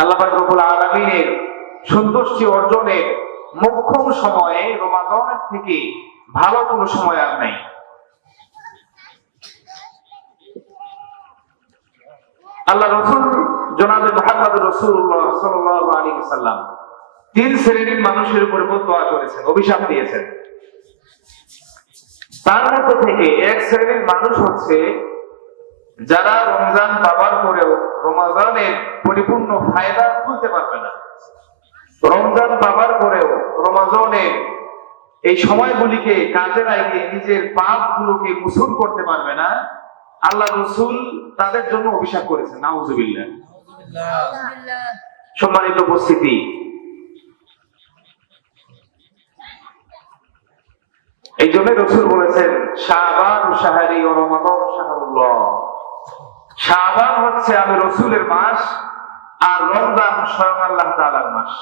আল্লাহ পাক রব্বুল আলামিনের সন্তুষ্টি অর্জনের মোক্ষম সময়ে রমাদানের থেকে ভালো কোনো সময় আর নাই। আল্লাহ রাসূল জনাবে মুহাম্মদ রাসূলুল্লাহ সাল্লাল্লাহু আলাইহি ওয়াসাল্লাম তিন শ্রেণীর মানুষের উপর বদদোয়া করেছেন, অভিশাপ দিয়েছেন। তার মধ্যে থেকে এক শ্রেণীর মানুষ হচ্ছে যারা রমজান পাবার পরেও রমজানের পরিপূর্ণ ফায়দা তুলতে পারবে না। রমজান পাবার পরেও রমজানের এই সময়গুলিকে কাজে লাগিয়ে নিজের পাপগুলোকে মুছুন করতে পারবে না। আল্লাহ রাসূল তাদের জন্য অভিশাপ করেছেন, নাউযুবিল্লাহ। সম্মানিত উপস্থিতি, এই জন্য রাসূল বলেছেন শাবান শাহরি ওয়া রমাদান শাহরুল্লাহ। শাবান হচ্ছে আমি রাসূলের মাস, আর রমজান স্বয়ং আল্লাহ তাআলার মাস।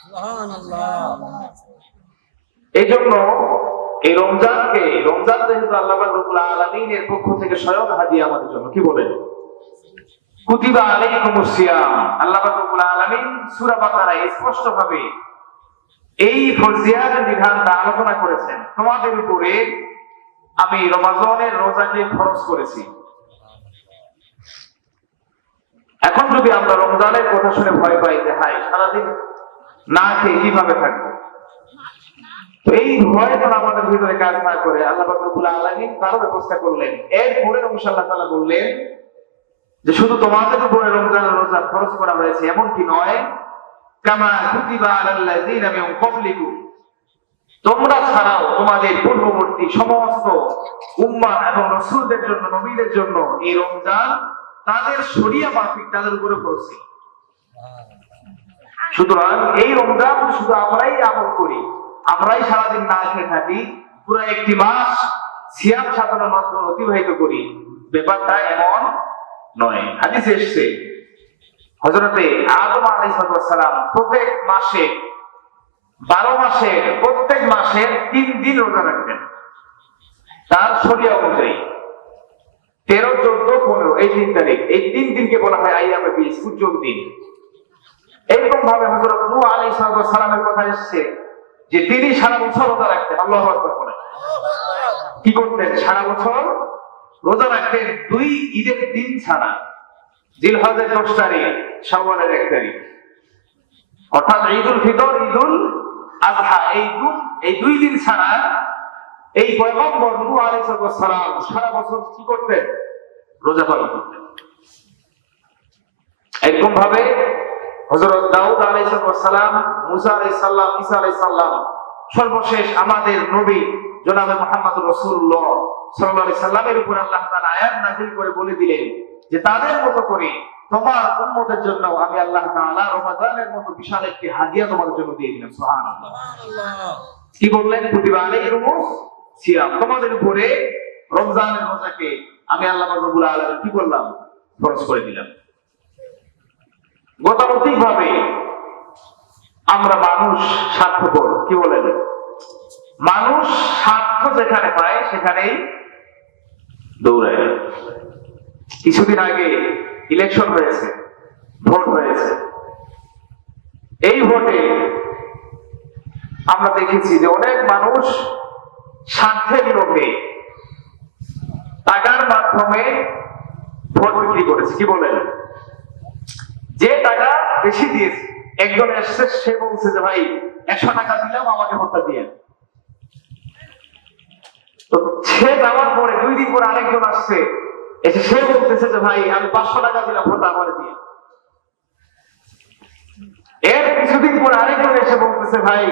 সুবহানাল্লাহ। এই জন্য এই রমজান যেহেতু আল্লাহ রাব্বুল আলামিনের পক্ষ থেকে স্বয়ং হাদিয়া আমাদের জন্য, কি বলেন? কুতিবা আলাইকুমুস সিয়াম। আল্লাহ রাব্বুল আলামিন সূরা বাকারায় স্পষ্টভাবে এই ফরজিয়াত বিধানটা আলোচনা করেছেন, তোমাদের উপরে আমি রমজানের রোজাকে ফরজ করেছি। এখন যদি আমরা রমজানের কথা শুনে ভয় পাই যে হায় সারাদিন না খেয়ে কিভাবে থাকবো, তো এই ভয় যেন আমাদের ভিতরে কাজ না করে আল্লাহ রাব্বুল আলামিন তারও ব্যবস্থা করলেন। এরপরে আল্লাহ তাআলা বললেন যে শুধু তোমাদের উপরে রমজানের রোজা ফরজ করা হয়েছে এমন কি নয়, কামা কুতিবা আলাল্লাযিনা মিন ক্বাবলিকুম, তোমরা ছাড়াও তোমাদের পূর্ববর্তী সমস্ত উম্মাহ এবং রাসূলদের জন্য, নবীদের জন্য এই রমজান তাদের শরিয়া মাফিক তাদের উপরে পড়ছে। সুতরাং এই রমজান শুধু আমরাই আমল করি, আমরাই সারাদিন না খেয়ে থাকি, পুরো একটি মাস সিয়াম সাধনার মাধ্যমে অতিবাহিত করি, ব্যাপারটা এমন নয়। হাদিসে এসেছে হযরতে আদম আলাইহিস সালাম প্রত্যেক মাসে 12 মাসে প্রত্যেক মাসে 3 দিন রোজা রাখতেন তার শরিয়া অনুযায়ী। 13, 14, 15 এই 3 তারিখ, এই 3 দিনকে বলা হয় আইয়ামে বিজ, সূর্যোগ দিন। এরকম ভাবে হযরত নূহ আলাইহিস সালামের কথা এসেছে যে তিনি সারা বছর রোজা রাখতেন। আল্লাহু আকবার বলেন। কি করতেন? সারা বছর রোজা রাখতেন 2 ঈদের দিন ছাড়া, জিলহজের 10 তারিখ, শাওয়ালের 1 তারিখ, অর্থাৎ ঈদুল ফিতর, ঈদুল আযহা, এই 2 দিন ছাড়া এই পয়গম্বর নূহ আলাইহিস সালাম সারা বছর কি করতেন? রোজা পালন করতেন। এরকম ভাবে হযরত দাউদ আলাইহিস সালাম, মুসা আলাইহিস সালাম, ঈসা আলাইহিস সালাম, সর্বশেষ আমাদের নবী জনাবে মুহাম্মদুর রাসূলুল্লাহ সাল্লাল্লাহু আলাইহি সাল্লামের উপর আল্লাহ তাআলা আয়াত নাযিল করে বলে দিলেন যে তাদের মতো করে তোমার উম্মতের জন্য আমি আল্লাহ তাআলা রমাদানের মতো বিশাল একটি হাদিয়া তোমাদের জন্য দিয়ে দিলাম। সুবহানাল্লাহ। কি বললেন? কুতিবা আলাইকুমুস সিয়াম, তোমাদের উপরে রমজানের রোজাকে আমি আল্লাহ রাব্বুল আলামিন কি করলাম? ফরজ করে দিলাম। গতানুগতিক ভাবে আমরা মানুষ স্বার্থপর, কি বলেন? মানুষ স্বার্থ যেখানে পায় সেখানেই দৌড়ায়। কিছুদিন আগে ইলেকশন হয়েছে, ভোট হয়েছে। এই ভোটে আমরা দেখেছি যে অনেক মানুষ স্বার্থের লোভে টাকার মাধ্যমে ভোট বিক্রি করেছে। কি বলেন? যে টাকা বেশি দিয়েছে, একজন এসছে, সে বলছে যে ভাই 100 টাকা দিলাম, আমাকে ভোটটা দিয়ে। তো সে দেওয়ার পরে 2 দিন পরে আরেকজন আসছে, এসে সে বলতেছে যে ভাই আমি 500 টাকা দিলাম, ভোটটা আমাকে দিয়ে। এর কিছুদিন পরে আরেকজন এসে বলতেছে ভাই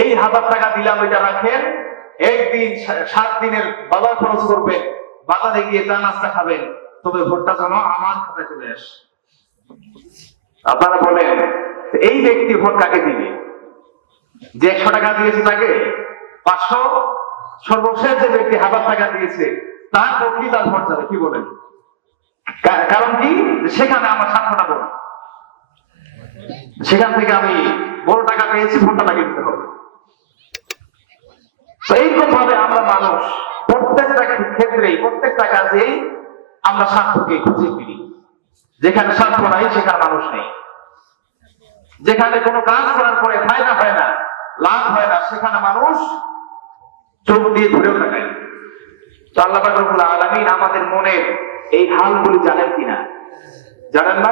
এই 1000 টাকা দিলাম, এটা রাখেন, একদিন 7 দিনের বাজার খরচ করবেন, বাজারে গিয়ে চা নাস্তা খাবেন, তবে ভোটটা যেন আমার খাতায় চলে আসে। আপনারা বলেন এই ব্যক্তি ভোট কাকে দিবে? যে 100 টাকা দিয়েছে তাকে? 500? সর্বশেষ যে ব্যক্তি 1000 টাকা দিয়েছে তার পক্ষে তার ভোট যাবে। কি বলেন? কারণ কি? সেখানে আমার স্বার্থটা বড়, সেখান থেকে আমি বড় টাকা পেয়েছি, ভোটটা তাকে দিতে হবে। তো এইরকম ভাবে আমরা মানুষ প্রত্যেকটা ক্ষেত্রেই, প্রত্যেকটা কাজেই আমরা স্বার্থকে খুঁজে ফিরি। যেখানে স্বার্থ নাই সেখানে মানুষ নেই। যেখানে কোনো কাজ করার পরে ফায়দা হয় না, লাভ হয় না, সেখানে মানুষ চোখ দিয়ে ঘুরেও তাকায়। তো আল্লাহ পাক রব্বুল আলামিন আমাদের মনের এই হালগুলি জানেন কিনা? জানেন না?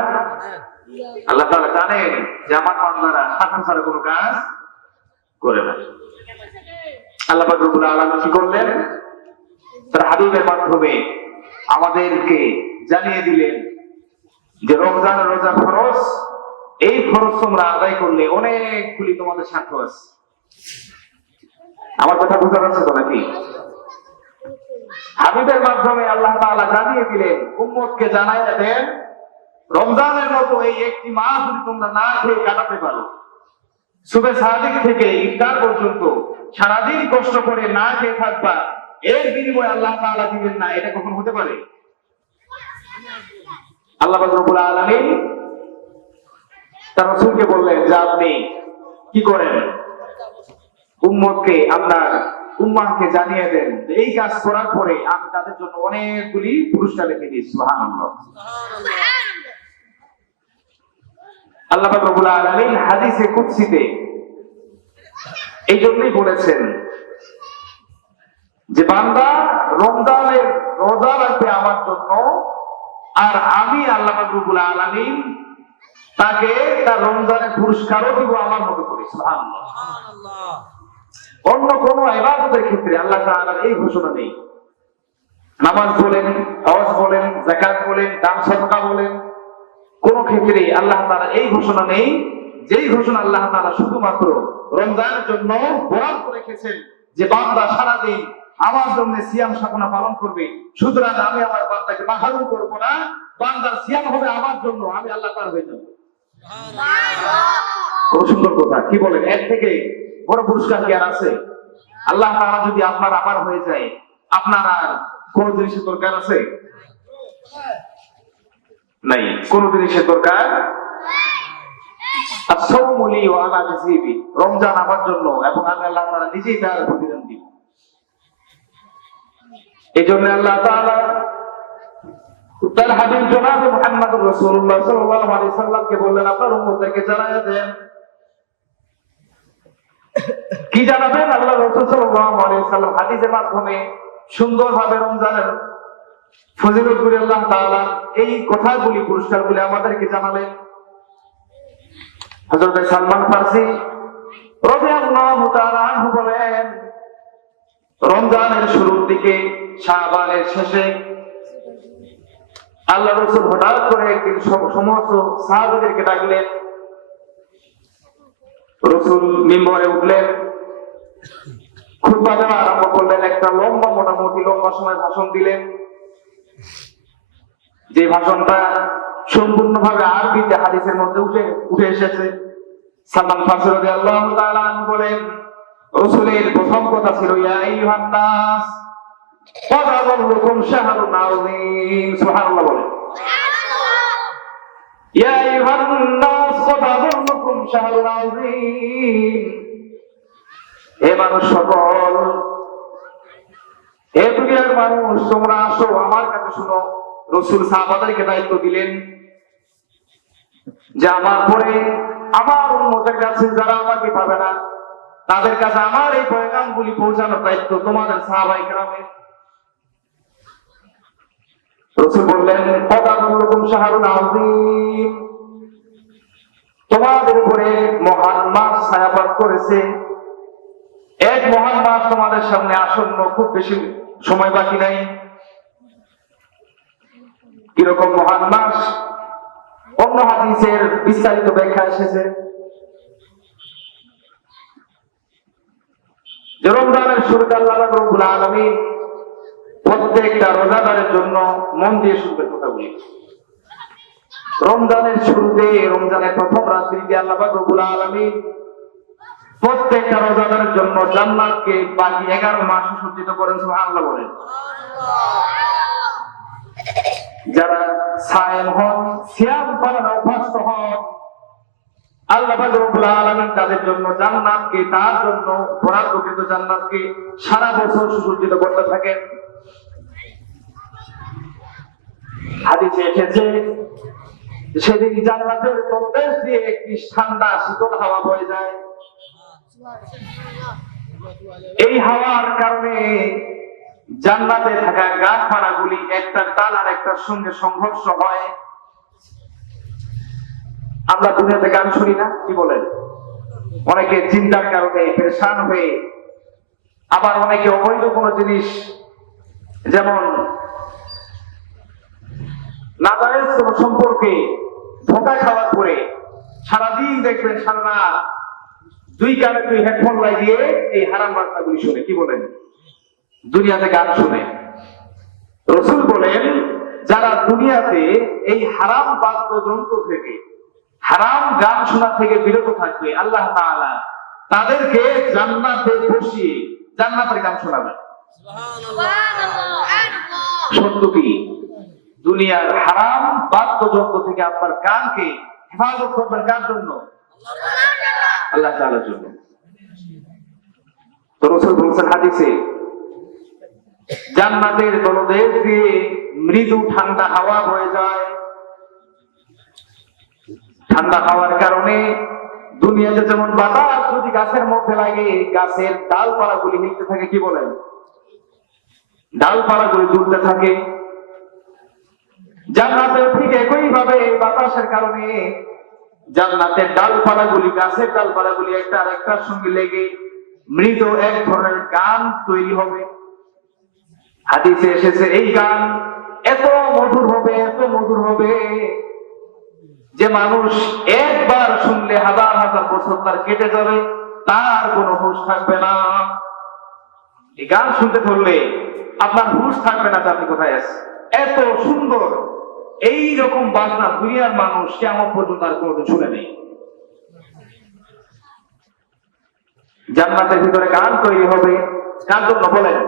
আল্লাহ তাআলা জানেন যে আমার বান্দারা স্বার্থ ছাড়া কোনো কাজ করে না। আল্লাহ পাক রব্বুল আলামিন কি করলেন? তার হাবিবের মাধ্যমে আমাদেরকে জানিয়ে দিলেন যে রমজান রোজা ফরজ, এই ফরজ তোমরা আদায় করলে অনেকগুলি তোমাদের স্বার্থ আছে। আমার কথা বুঝা যাচ্ছে তো নাকি? হাবিবের মাধ্যমে আল্লাহ তাআলা জানিয়ে দিলেন, উম্মতকে জানাইয়া দেন, রমজানের মতো এই একটি মাস যদি তোমরা না খেয়ে কাটাতে পারো, সুবে সাদিক থেকে ইফতার পর্যন্ত সারাদিন কষ্ট করে না খেয়ে থাকবা, এর বিনিময়ে আল্লাহ তাআলা দিবেন না, এটা কখন হতে পারে? আল্লাহ পাক রব্বুল আলামিন তার রাসূলকে বললেন যে আপনি কি করেন, উম্মতকে আপনার উম্মাহকে জানিয়ে দেন যে এই কাজ করার পরে আমি তাদের জন্য অনেকগুলি পুরস্কার রেখে দিই। সুবহানাল্লাহ। আল্লাহ পাক রব্বুল আলামিন হাদিসে কুদসিতে এই জন্যই বলেছেন যে বান্দা রমজানের রোজা রাখবে আমার জন্য, আর আমি আল্লাহ পাক রব্বুল আলামিন তাকে তার রমজানের পুরস্কারও দিব আমার মতো করে। সুবহানাল্লাহ। অন্য কোন ইবাদতের ক্ষেত্রে আল্লাহ তাআলার এই ঘোষণা নেই। নামাজ বলেন, হজ বলেন, যাকাত বলেন, দান সদকা বলেন, কোন ক্ষেত্রে আল্লাহ তাআলার এই ঘোষণা নেই যেই ঘোষণা আল্লাহ তাআলা শুধুমাত্র রমজানের জন্য বরাদ্দ করে রেখেছেন যে বান্দা সারাদিন আমার জন্য সিয়াম সাধনা পালন করবে, সুতরাং আমি আমার বান্দাকে মাহরুম করব না, বান্দার সিয়াম হবে আমার জন্য, আমি আল্লাহ তাআলা হয়ে যাব। কত সুন্দর কথা! কি বলেন? এর থেকে বড় পুরস্কার কি আর আছে? আল্লাহ তাআলা যদি আপনার আমার হয়ে যায়, আপনার আর কোন জিনিসের দরকার আছে? নাই, কোন জিনিসের দরকার আস-সাওমুলি ওয়া আনা আজজিবি, রমজান আমার জন্য এবং আমি আল্লাহ তাআলা নিজেই তার প্রতিদান দিব। এজন্য আল্লাহ তাআলা তার হাবিব জনাব মুহাম্মদুর রাসূলুল্লাহ সাল্লাল্লাহু আলাইহি সাল্লামকে বললেন, আপনার উম্মতকে জানায়া দেন। কি জানাবেন? আল্লাহ রাসূল সাল্লাল্লাহু আলাইহি সাল্লাম হাদিসের মাধ্যমে সুন্দরভাবে রমজানের ফজিলতগুলি আল্লাহ তাআলা এই কথাগুলি পুরস্কারগুলি আমাদেরকে জানালেন। হযরত সালমান ফারসি রাদিয়াল্লাহু তাআলা আনহু বলেন, রমজানের শুরুর দিকে শাবানের শেষে আল্লাহ রাসূল হঠাৎ করে একদিন সমস্ত সাহাবাদেরকে ডাকলেন। রাসূল মিম্বরে উঠলেন, খুতবা দেওয়া আরম্ভ করলেন। একটা মোটামুটি লম্বা সময় ভাষণ দিলেন, যে ভাষণটা সম্পূর্ণভাবে আরবিতে হাদিসের মধ্যে উঠে এসেছে। সালমান ফারসি রাদিয়াল্লাহু তাআলা আনহু বলেন, রাসূলের প্রথম কথা ছিল, ইয়া আইয়ুহান নাস ক্বাদ আযাল্লাকুম শাহরুন আযীম। সুবহানাল্লাহ বলেন। ইয়া আইয়ুহান নাস ক্বাদ আযাল্লাকুম শাহরুন আযীম। হে মানুষ সকল, হে দুনিয়ার মানুষ, তোমরা আসো আমার কাছে শুনো। রাসূল সাহাবাদেরকে দায়িত্ব দিলেন যে আমার পরে আমার উম্মতের কাছে যারা আমাকে পাবে না, তাদের কাছে আমার এই পয়গামগুলি পৌঁছানোর দায়িত্ব তোমাদের সাহাবায়ে কেরামের। রাসূল বললেন, ক্বাদ আযাল্লাকুম শাহরুন আযীম, তোমাদের উপরে মহান মাস ছায়াপাত করেছে। এক মহান মাস তোমাদের সামনে আসন্ন, খুব বেশি সময় বাকি নাই। কিরকম মহান মাস? অন্য হাদিসের বিস্তারিত ব্যাখ্যা এসেছে যে রমজানের শুরুতে আল্লাহ রাব্বুল আলামিন প্রত্যেকটা রোজাদারের জন্য মন দিয়ে শুনবে কথাগুলি। রমজানের শুরুতে, রমজানের প্রথম রাত্রিতে আল্লাহ রাব্বুল আলামিন প্রত্যেকটা রোজাদারের জন্য জান্নাতকে বাকি 11 মাস সুসজ্জিত করেন। সুবহানাল্লাহ বলেন। যারা সায়েম হন, সিয়াম পালনে অভ্যস্ত হন, আল্লাহ পাক রব্বুল আলামিন তাদের জন্য জান্নাতকে, তার জন্য বরাদ্দকৃত জান্নাতকে সারা বছর সুসজ্জিত করতে থাকেন। হাদিসে এসেছে সেদিন জান্নাতের তলদেশ দিয়ে একটি ঠান্ডা শীতল হাওয়া বয়ে যায়। এই হাওয়ার কারণে জান্নাতে থাকা গাছপালাগুলি একটা ডাল আর একটার সঙ্গে সংঘর্ষ হয়। আমরা দুনিয়াতে গান শুনি না, কি বলেন? অনেকে চিন্তার কারণে পেরেশান হয়ে, আবার অনেকে অবৈধ কোনো জিনিস যেমন নাজায়েজ কোনো সম্পর্কে ধোঁকা খাওয়ার পরে সারাদিন দেখবেন সারা দুই কানে দুই হেডফোন লাগিয়ে এই হারাম বাজনাগুলি শুনে, কি বলেন? দুনিয়াতে গান শুনে। রাসূল বলেন, যারা দুনিয়াতে এই হারাম বাদ্যযন্ত্র থেকে, হারাম গান শোনা থেকে বিরত থাকবে, আল্লাহ তাআলা তাদেরকে জান্নাতে বসিয়ে জান্নাতের গান শোনাবেন। সত্য কি? দুনিয়ার হারাম বাদ্যযন্ত্র থেকে আপনার কানকে হেফাজত করবেন কার জন্য? আল্লাহ তাআলার জন্য। তো রাসূল বলেছেন হাদিসে, জান্নাতের তলদেশ দিয়ে মৃদু ঠান্ডা হাওয়া বয়ে যায়। ঠান্ডা হাওয়ার কারণে দুনিয়াতে যেমন বাতাস যদি গাছের মধ্যে লাগে, গাছের ডালপালাগুলি হিলতে থাকে, কি বলেন? ডালপালাগুলি দুলতে থাকে। জান্নাতেও ঠিক একই ভাবে বাতাসের কারণে জান্নাতের ডালপালাগুলি, গাছের ডালপালাগুলি একটা আরেকটার সঙ্গে লেগে মৃদু এক ধরনের গান তৈরি হবে। হাদিসে এসেছে এই গান এত মধুর হবে, এত মধুর হবে যে মানুষ একবার শুনলে হাজার হাজার বছর তার কেটে যাবে, তার কোনো হুঁশ থাকবে না। এই গান শুনতে ধরলে আপনার হুঁশ থাকবে না যে আপনি কোথায় আছেন। এত সুন্দর এই রকম বাজনা দুনিয়ার মানুষ কিয়ামত পর্যন্ত আর কোনোদিন শুনে নেই। জান্নাতের ভিতরে গান তৈরি হবে কার জন্য বলেন?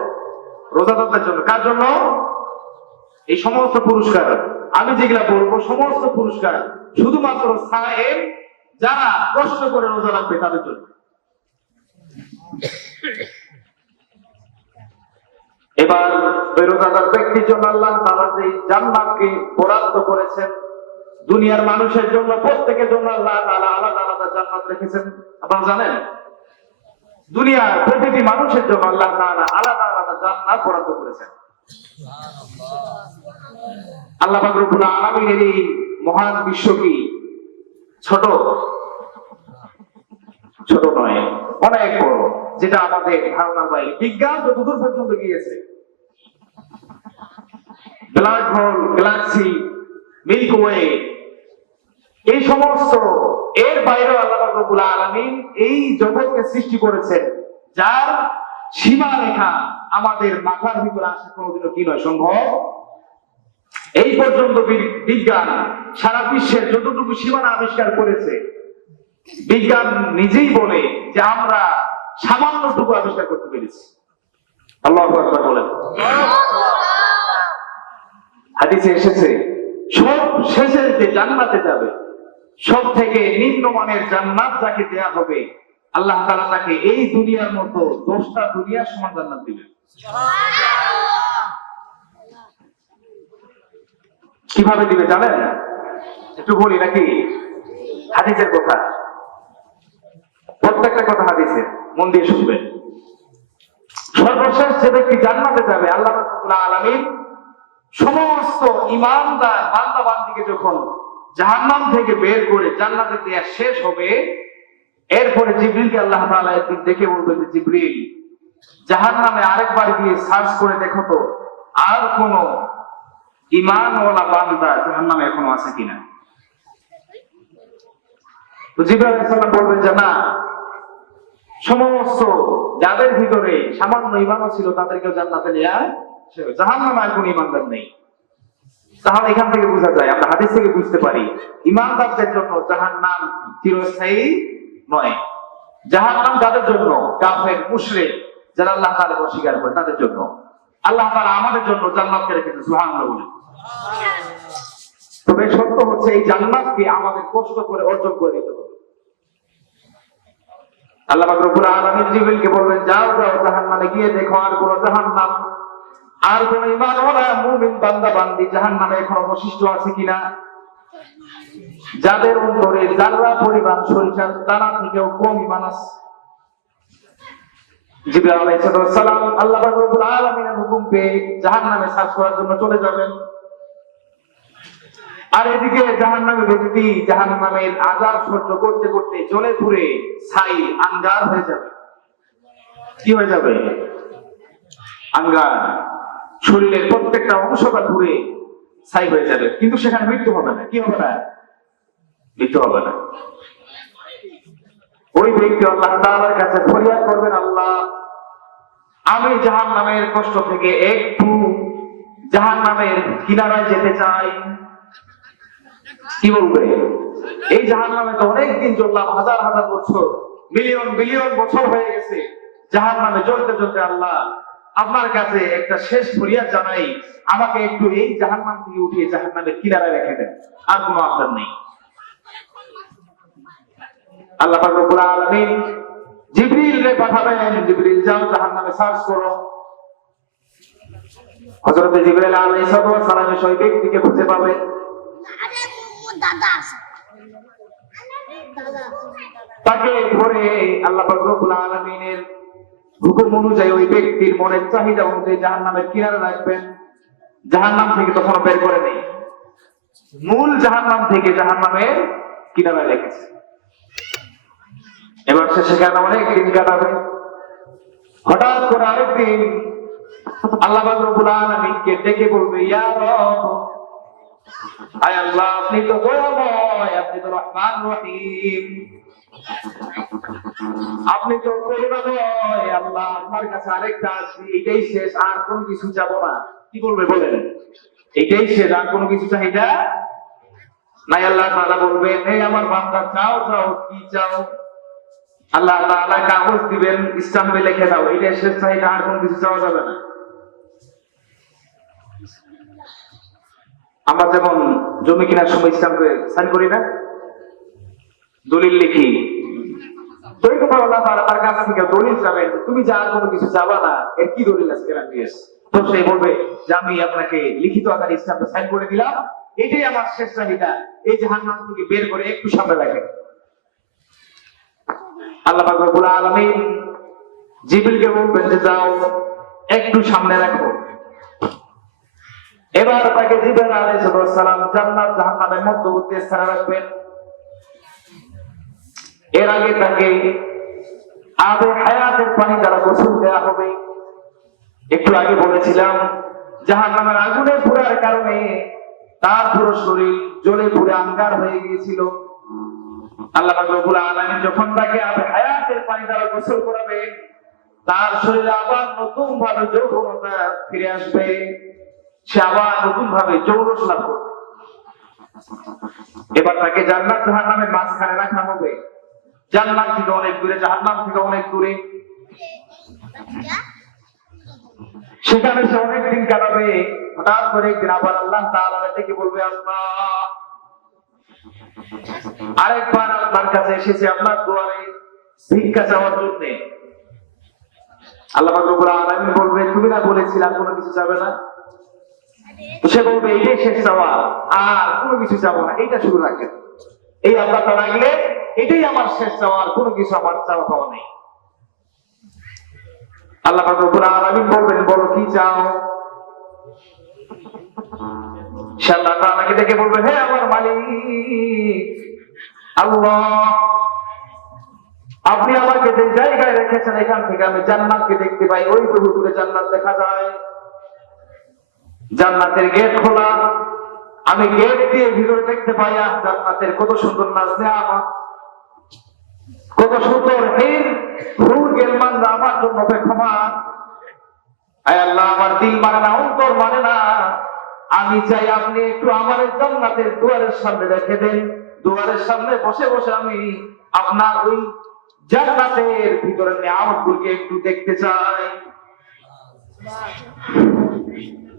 রোজাদারদের জন্য। কার জন্য? এই সমস্ত পুরস্কার আমি যেগুলা বলবো, সমস্ত পুরস্কার শুধুমাত্র সায়েম, যারা কষ্ট করে রোজা রাখবে তাদের জন্য। এবার ওই রোজাদার ব্যক্তির জন্য আল্লাহ তাআলা যে জান্নাতকে বরাদ্দ করেছেন, দুনিয়ার মানুষের জন্য প্রত্যেকের জন্য আল্লাহ তাআলা আলাদা আলাদা জান্নাত রেখেছেন। আপনারা জানেন, দুনিয়ার প্রতিটি মানুষের জন্য আল্লাহ তাআলা আলাদা আলাদা জান্নাত বরাদ্দ করেছেন। আল্লাহ পাক রব্বুল আলামিনের এই মহান বিশ্ব কি ছোট? ছোট নয়, অনেক বড়, যেটা আমাদের ধারণার বাইরে। বিজ্ঞান যতদূর পর্যন্ত গিয়েছে, black hole, galaxy, milky way, এই সমস্ত এর বাইরে আল্লাহ পাক রব্বুল আলামিন এই জগৎকে সৃষ্টি করেছেন, যার সীমা রেখা আমাদের মাথার ভিতরে আসা কোনোদিনও কি নয়, সম্ভব। এই পর্যন্ত বিজ্ঞান সারা বিশ্বের যতটুকু সীমানা আবিষ্কার করেছে, বিজ্ঞান নিজেই বলে যে আমরা সামান্যটুকু আবিষ্কার করতে পেরেছি। আল্লাহু আকবার বলেন। হাদিসে এসেছে, সব শেষে যে জান্নাতে যাবে, সব থেকে নিম্নমানের জান্নাত যাকে দেয়া হবে, আল্লাহ তাআলা তাকে এই দুনিয়ার মতো 10টা দুনিয়ার সমান জান্নাত দিবেন। কিভাবে দিবে জানেন? একটু বলি নাকি? হাদিসের কথা, প্রত্যেকটা কথা হাদিসের, মন দিয়ে শুনবেন। সর্বশেষ যে ব্যক্তি জান্নাতে যাবে, আল্লাহ রাব্বুল আলামিন সমস্ত ঈমানদার বান্দা বান্দীকে যখন জাহান্নাম থেকে বের করে জান্নাতে দেয়া শেষ হবে, এরপরে জিবরিলকে আল্লাহ তাআলা একদিন দেখে বলবেন, জিবরিল, জাহান্নামে আরেকবার গিয়ে সার্চ করে দেখো তো আর কোন ঈমানওয়ালা বান্দা জাহান্নামে এখনো আছে কিনা। তো জিবরাইল আলাইহিস সালাম বলবেন যে না, সমস্ত যাদের ভিতরে সামান্য ঈমানও ছিল তাদেরকেও জান্নাতে নেয়া, জাহান্নামে আর কোনো ঈমানদার নেই। তাহলে এখান থেকে বোঝা যায়, আমরা হাদিস থেকে বুঝতে পারি, ঈমানদারদের জন্য জাহান্নাম চিরস্থায়ী নয়। জাহান্নাম তাদের জন্য, কাফের, মুশরিক, যারা আল্লাহ তাআলাকে অস্বীকার করে তাদের জন্য। আল্লাহ তাআলা আমাদের জন্য জান্নাতকে রেখেছেন, সুবহানাল্লাহ বলেন। তবে সত্য হচ্ছে এই জান্নাতকে আমাদের কষ্ট করে অর্জন করে নিতে হবে। আল্লাহ পাক রব্বুল আলামিন জিবরিলকে বলবেন, যাও যাও জাহান্নামে গিয়ে দেখো আর কোন জাহান্নাম, আর কোন ঈমানওয়ালা মুমিন বান্দা বান্দি জাহান্নামে এখনো অবশিষ্ট আছে কিনা। যাদের অন্তরে যারা পরিমাণ সরিষার দানা থেকেও কম ঈমান আছে। জিবরাইল আলাইহিস সালাম আল্লাহ পাক রব্বুল আলামিনের হুকুম পেয়ে জাহান্নামে সার্চ করার জন্য চলে যাবেন। আর এদিকে জাহান্নামী ব্যক্তি জাহান্নামের আযাব সহ্য করতে করতে জ্বলে পুড়ে ছাই আঙ্গার হয়ে যাবে। কি হয়ে যাবে? আঙ্গার। শরীরের প্রত্যেকটা অংশটা পুড়ে ছাই হয়ে যাবে, কিন্তু সেখানে মৃত্যু হবে না। কি হবে না? মৃত্যু হবে না। ওই ব্যক্তি আল্লাহ তাআলার কাছে ফরিয়াদ করবেন, আল্লাহ আমি জাহান্নামের কষ্ট থেকে একটু জাহান্নামের কিনারায় যেতে চাই। কি বলবে? এই জাহান্নামে তো অনেকদিন জ্বললাম, হাজার হাজার বছর, মিলিয়ন বিলিয়ন বছর হয়ে গেছে জাহান্নামে জ্বলতে জ্বলতে। আল্লাহ আপনার কাছে একটা শেষ ফরিয়াদ জানাই, আমাকে একটু এই জাহান্নাম থেকে উঠিয়ে জাহান্নামের কিনারায় রেখে দেন, আর কোনো আবদার নেই। আল্লাহ পাক রব্বুল আলামিন জিবরিল পাঠাবেন, জিবরিল যাও জাহান্নামে সার্চ করো। হযরত জিবরাইল আলাইহিস সালাম সেই ব্যক্তিকে খুঁজে পাবে। তাকে ধরে আল্লাহ পাক রব্বুল আলামিনের হুকুম অনুযায়ী ওই ব্যক্তির মনের চাহিদা অনুযায়ী জাহান্নামের কিনারে রাখবেন। জাহান্নাম থেকে তখন বের করে নেই, মূল জাহান্নাম থেকে জাহান্নামের কিনারায় রেখেছে। এবার সে সেখানে অনেক দিন কাটাবে। হঠাৎ করে আরেকদিন আল্লাহ পাক রব্বুল আলামিনকে ডেকে বলবে, ইয়া রব, আয় আল্লাহ আপনি তো দয়াময়, আপনি তো রহমান রহিম, আপনি তো করুণাময়। আল্লাহ আপনার কাছে আরেকটা আছে, এটাই শেষ, আর কোনো কিছু চাবো না। কি বলবে বলেন? এটাই শেষ, আর কোনো কিছু চাহিদা নাই। আল্লাহ তাআলা বলবেন, এই আমার বান্দা চাও চাও, কি চাও? আল্লাহ তাআলা কাগজ দিবেন, স্ট্যাম্পে লিখে দাও, এটা শেষ চাহিদা, আর কোনো কিছু চাওয়া যাবে না। আমরা যেমন জমি কেনার সময় স্ট্যাম্পে সাইন করি না, দলিল লিখি, তো এই কথা আল্লাহ তাআলা তার কাছ থেকে দলিল চাবেন, তুমি যা আর কোনো কিছু চাবা না, এর কি দলিল আছে কেন দিয়েছ? তো সে বলবে যে আমি আপনাকে লিখিত আকারে স্ট্যাম্পে সাইন করে দিলাম, এটাই আমার শেষ চাহিদা, এই জাহান্নাম থেকে বের করে একটু সামনে রাখেন। আল্লাহ পাক রব্বুল আলামিন জিবরিলকে বলবেন যে যাও একটু সামনে রাখো। এবার তাকে জিবরাইল আলাইহিস সালাম জান্নাত জাহান্নামের মধ্যবর্তী স্থানে রাখবেন। এর আগে তাকে আবে হায়াতের পানি দ্বারা গোসল দেওয়া হবে। একটু আগে বলেছিলাম জাহান্নামের আগুনে পোড়ার কারণে তার পুরো শরীর জ্বলে পুড়ে আঙ্গার হয়ে গিয়েছিল। আল্লাহ পাক রব্বুল আলামিন যখন তাকে আবে হায়াতের পানি দ্বারা গোসল করাবেন, তার শরীরে আবার নতুন ভাবে যৌবনতা ফিরে আসবে, সে আবার নতুন ভাবে যৌবন লাভ করবে। এবার তাকে জান্নাত জাহান্নামের মাঝখানে রাখা হবে। জান্নাত থেকে অনেক দূরে, জাহান্নাম থেকে অনেক দূরে। সেখানে সে অনেক দিন কাটাবে। হঠাৎ করে একদিন আবার আল্লাহ তাআলা ডেকে বলবে, আল্লাহ আরেকবার আপনার কাছে এসেছে আপনার দুয়ারে ভিক্ষা চাওয়ার জন্য। আল্লাহ পাক রব্বুল আলামিন বলবে, তুমি না বলেছিলা কোনো কিছু চাবে না? সে বলবে, এটাই শেষ চাওয়া, আর কোনো কিছু চাবো না, এইটা শুরু রাখেন। এই আল্লাহটা রাখলে এটাই আমার শেষ চাওয়া, আর কোনো কিছু আমার চাওয়া পাওয়া নেই। আল্লাহ পাক রব্বুল আলামিন বলবেন, বলো কি চাও? সে আল্লাহ তাআলাকে ডেকে বলবে, হে আমার মালিক আল্লাহ, আপনি আমাকে যে জায়গায় রেখেছেন এখান থেকে আমি জান্নাতকে দেখতে পাই, ওই বহু দূরে জান্নাত দেখা যায়। জান্নাতের গেট খোলা, আমি গেট দিয়ে ভিতরে দেখতে পাই আর জান্নাতের কত সুন্দর নাজ-নেয়ামত, কত সুন্দর হুর গেলমানরা আমার জন্য অপেক্ষমান। আয় আল্লাহ, আমার দিল মানে না, অন্তর মানে না, আমি চাই আপনি একটু আমার জান্নাতের দুয়ারের সামনে রেখে দেন। দুয়ারের সামনে বসে বসে আমি আপনার ওই জান্নাতের ভিতরে নেয়ামতগুলোকে একটু দেখতে চাই।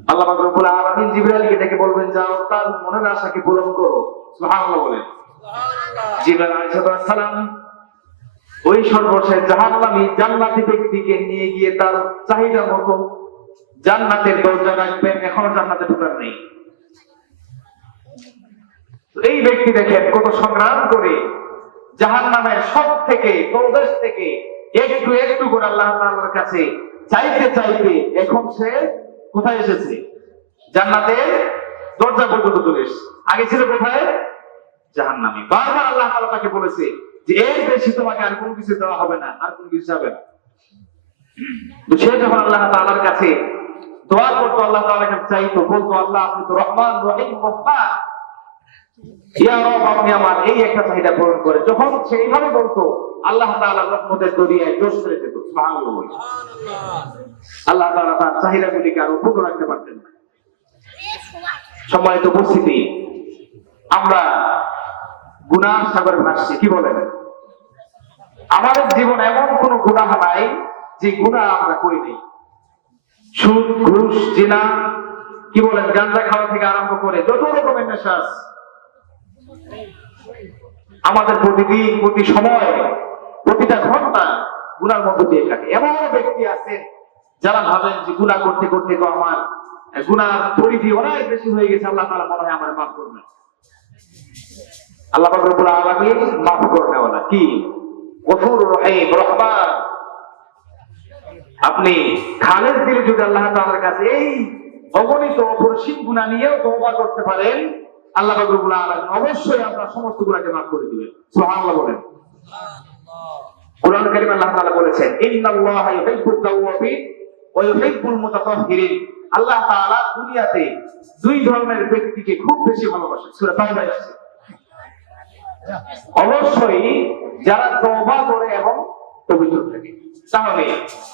আল্লাহ পাক রব্বুল আলামিন জিবরাইলকে ডেকে বলবেন, যাও তার মনের আশাকে পূরণ করো। সুবহানাল্লাহ বলেন। জিবরাইল আলাইহিস সালাম ওই সর্বশেষ জাহান্নামী জান্নাতি ব্যক্তিকে নিয়ে গিয়ে তার চাহিদা মতো জান্নাতের দরজা রাখবেন। এখনো জান্নাতে ঢোকার নেই। তো এই ব্যক্তি দেখেন কত সংগ্রাম করে জাহান্নামের সব থেকে তলদেশ থেকে একটু একটু করে আল্লাহ তাআলার কাছে চাইতে চাইতে এখন সে কোথায় এসেছে? জান্নাতের দরজা পর্যন্ত চলে এসেছে। আগে ছিল কোথায়? জাহান্নামে। বারবার আল্লাহ তাআলা তাকে বলেছে যে এর বেশি তোমাকে আর কোনো কিছু দেওয়া হবে না, আর কোনো কিছু যাবে না। তো সে যখন আল্লাহ তাআলার কাছে দোয়া করতো, আল্লাহ তাআলার কাছে চাইতো, বলতো আল্লাহ আপনি তো রহমান রহিম গফফার, ইয়া রব আপনি আমার এই একটা চাহিদা পূরণ করে। যখন সে এইভাবে বলতো আল্লাহ তাআলার রহমতের দরিয়ায় জোশ করে যেত। সুবহানাল্লাহ। আল্লাহ তাআলা তার চাহিদাগুলিকে আরো পূর্ণ রাখতে পারতেন না। সম্মানিত উপস্থিতি, আমরা গুনাহ সাগরে ভাসছি, কি বলেন? আমাদের জীবন এমন কোন গুনাহ নাই যে গুনাহ আমরা করি নাই। সুদ, ঘুষ, জিনা, কি বলেন, গাঁজা খাওয়া থেকে আরম্ভ করে যত রকমের নেশা আছে, আমাদের প্রতিদিন, প্রতি সময়, প্রতিটা ঘন্টা গুনার মধ্য দিয়ে কাটে। এমন ব্যক্তি আছেন যারা ভাবেন যে গুনাহ করতে করতে তো আমার গুনার পরিধি অনেক বেশি হয়ে গেছে, আল্লাহ তাআলা মনে হয় আমার মাফ করবেন। আল্লাহ পাক রব্বুল আলামিন মাফ করতে ওয়ালা কি গফুর রহিম রহমান। আপনি খালেস দিলে যদি আল্লাহ তাআলার কাছে এই অগণিত অপরিসীম গুনাহ নিয়েও তওবা করতে পারেন, আল্লাহ পাক রব্বুল আলামিন অবশ্যই আপনার সমস্ত গুনাহকে মাফ করে দিবেন। সুবহানাল্লাহ বলেন। কোরআন কারীমে আল্লাহ তাআলা বলেছেন ইন্নাল্লাহা ইউহিব্বুত তাওয়াবিন ওয়া ইউহিব্বুল মুতাতাহহিরিন। আল্লাহ তাআলা দুনিয়াতে দুই ধরনের ব্যক্তিকে খুব বেশি ভালোবাসেন। সূরা তাওবা আছে। অবশ্যই যারা তওবা করে এবং পবিত্র থাকে। তাহলে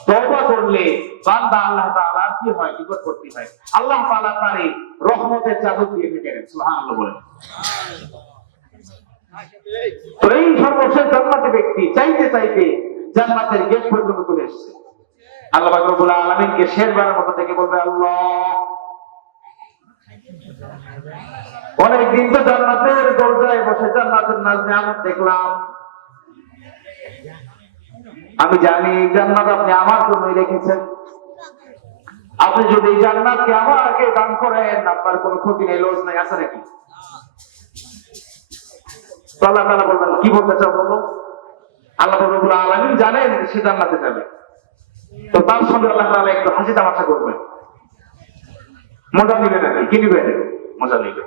তওবা করলে বান্দা আল্লাহ তাআলার কি হয়? নিকটবর্তী হয়। আল্লাহ তাআলা তার রহমতের চাদর দিয়ে ঢেকে দেন। সুবহানাল্লাহ বলেন। তো এই সর্বশেষ জান্নাতি ব্যক্তি চাইতে চাইতে জান্নাতের গেট পর্যন্ত চলে এসেছে। আল্লাহ পাক রব্বুল আলামিনকে শেষবারের মতো থেকে বলবে আল্লাহ অনেকদিন তো জান্নাতের দরজায় বসে জান্নাতের নিয়ামত দেখলাম, আমি জানি জান্নাত আপনি আমার জন্যই রেখেছেন। আপনি যদি জান্নাতকে আমাকে দান করেন আপনার কোনো ক্ষতি নেই, লস নাই, আছে নাকি? তো আল্লাহ তাআলা বলবেন কি বলতে চাও বলো? আল্লাহ রাব্বুল আলামিন জানেন সে জান্নাতে যাবে, তো তার সঙ্গে আল্লাহ তাআলা একটু হাসি তামাশা করবেন। মজা নিবে নাকি? কি নিবে? মজা নিবে।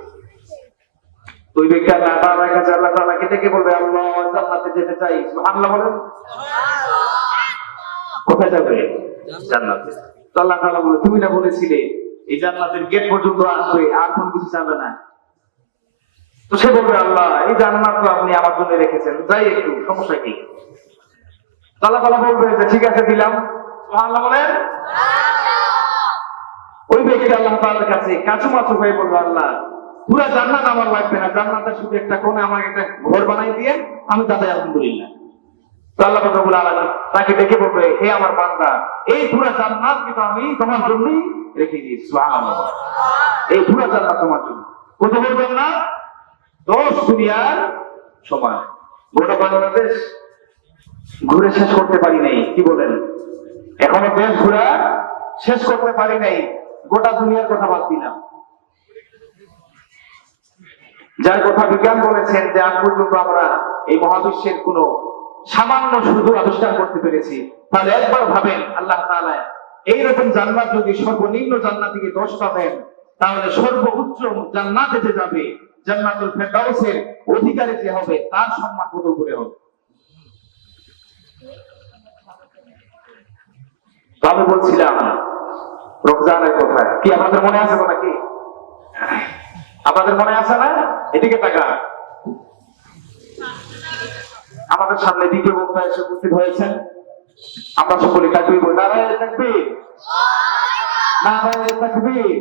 ওই ব্যক্তি আল্লাহ তাআলার কাছে আল্লাহ তাআলাকে ডেকে বলবে আল্লাহ জান্নাতে যেতে চাই। সুবহানাল্লাহ বলেন। কোথায় যাবে? জান্নাতে। তো আল্লাহ তাআলা বলে তুমি না বলেছিলে এই জান্নাতের গেট পর্যন্ত আসবে, আর কোন কিছু চাবে না? তো সে বলবে আল্লাহ এই জান্নাত তো আপনি আমার জন্য রেখেছেন, যাই একটু, সমস্যা কি? আল্লাহ তাআলা বলবে যে ঠিক আছে দিলাম। সুবহানাল্লাহ বলেন। ওই ব্যক্তি আল্লাহ তাআলার কাছে কাচুমাচু হয়ে বলবে আল্লাহ পুরো জান্নাত আমার লাগবে না, জান্নাতের শুধু একটা কোণে আমাকে একটা ঘর বানাই দিয়ে আমি তাতে আলহামদুলিল্লাহ। তো আল্লাহ রাব্বুল আলামিন তাকে ডেকে বলবে হে আমার বান্দা এই পুরো জান্নাত কিন্তু আমি তোমার জন্যই রেখে দিয়েছি। সুবহানাল্লাহ। এই পুরো জান্নাত তোমার জন্য। কত বড় জান্নাত? 10 দুনিয়ার সমান। গোটা বাংলাদেশ ঘুরে শেষ করতে পারি নাই, কি বলেন? এখনো দেশ ঘুরা শেষ করতে পারি নাই, গোটা দুনিয়ার কথা বাদ দিলাম। যার কথা বিজ্ঞান বলেছেন যে আজ পর্যন্ত আমরা এই মহাবিশ্বের কোন সামান্য শুধু আবিষ্কার করতে পেরেছি। তাহলে একবার ভাবেন আল্লাহ তাআলা এইরকম জান্নাত যদি সর্বনিম্ন জান্নাতীকে 10 পাবেন, তাহলে সর্বোচ্চ জান্নাতে যে যাবে, জান্নাতুল ফেরদাউসের অধিকারী যে হবে, তার সম্মান কত করে হবে? আমি বলছিলাম রমজানের কথা, কি আপনাদের মনে আছে কথা? কি আপনাদের মনে আছে না? এদিকে তাকা। আমাদের সামনে দ্বিতীয় বক্তা এসে উপস্থিত হয়েছেন। আমরা সকলে তাকবীর বলি, নারায়ে তাকবীর, নারায়ে তাকবীর।